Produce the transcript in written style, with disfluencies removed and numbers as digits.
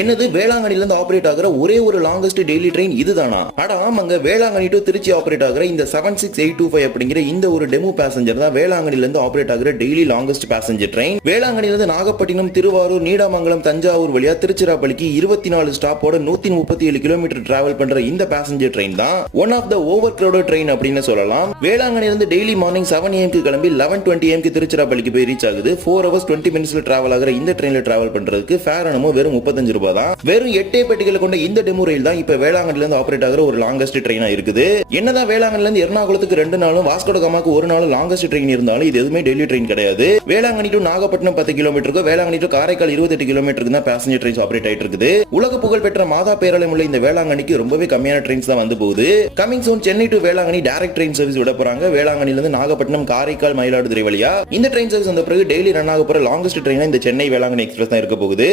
என்னது வேளாங்கண்ணில இருந்து ஆபரேட் ஆகிற ஒரே ஒரு லாங்கஸ்ட் டெய்லி ட்ரெயின் இதுதானா? அட ஆமாங்க, வேளாங்கண்ணி டு திருச்சி ஆபரேட் ஆகிற இந்த 76825 அப்படிங்கிற இந்த ஒரு டெமு பேசஞ்சர் தான் வேளாங்கண்ணில இருந்து ஆபரேட் ஆகிற டெய்லி லாங்கஸ்ட் பேசஞ்சர் ட்ரெயின். வேளாங்கண்ணில இருந்து நாகப்பட்டினம், திருவாரூர், நீடாமங்கலம், தஞ்சாவூர் வழியா திருச்சிராப்பள்ளிக்கு 24 ஸ்டாப்போட 137 கிலோமீட்டர் டிராவல் பண்ற இந்த பேசஞ்சர் ட்ரெயின் தான் one of the over crowded train அப்படின்னு சொல்லலாம். வேளாங்கண்ணில இருந்து டெய்லி மார்னிங் 7 AM கிளம்பி 11:20 AM திருச்சிராப்பள்ளிக்கு போய் ரீச் ஆகுது. 4 hours 20 minutes டிராவல் ஆகிற இந்த ட்ரெயின்ல டிராவல் பண்றதுக்கு ஃபேர் என்னமோ வெறும் 35 ரூபாய் தான். வெறும் 8 பெட்டிகளை கொண்ட இந்த டெமு ரயில் தான் இப்ப வேளாங்கண்ணில இருந்து ஆபரேட் ஆகிற ஒரு லாங்கஸ்ட் ட்ரெயினா இருக்குது. என்னதான் வேளாங்கண்ணில இருந்து எர்ணாகுளத்துக்கு 2 நாளும் வாஸ்கோ ட காமாக்கு 1 நாள் லாங்கஸ்ட் ட்ரெயின் இருந்தாலும் இது எதுவுமே டெய்லி ட்ரெயின் கிடையாது. வேளாங்கண்ணி டு நாகப்பட்டினம் 10 கிலோமீட்டருக்கு, வேளாங்கண்ணி டு காரைக்கால் 28 கிலோமீட்டருக்கு தான் பேசஞ்சர் ட்ரெயின்ஸ் ஆபரேட் ஆயிட்டு இருக்குது. உலக புகழ் பெற்ற மாதா பேரளம் உள்ள இந்த வேளாங்கண்ணிக்கு ரொம்பவே கம்மியான ட்ரெயின்ஸ் தான் வந்து போகுது. Coming soon Chennai to Velankanni direct train service விட போறாங்க. வேளாங்கண்ணில இருந்து நாகப்பட்டினம், காரைக்கால், மயிலாடுதுறை வழியா இந்த ட்ரெயின் சர்வீஸ் வந்த பிறகு டெய்லி ரன் ஆக போற லாங்கஸ்ட் ட்ரெயினா இந்த சென்னை வேளாங்கண்ணி எக்ஸ்பிரஸ் தான் இருக்க போகுது.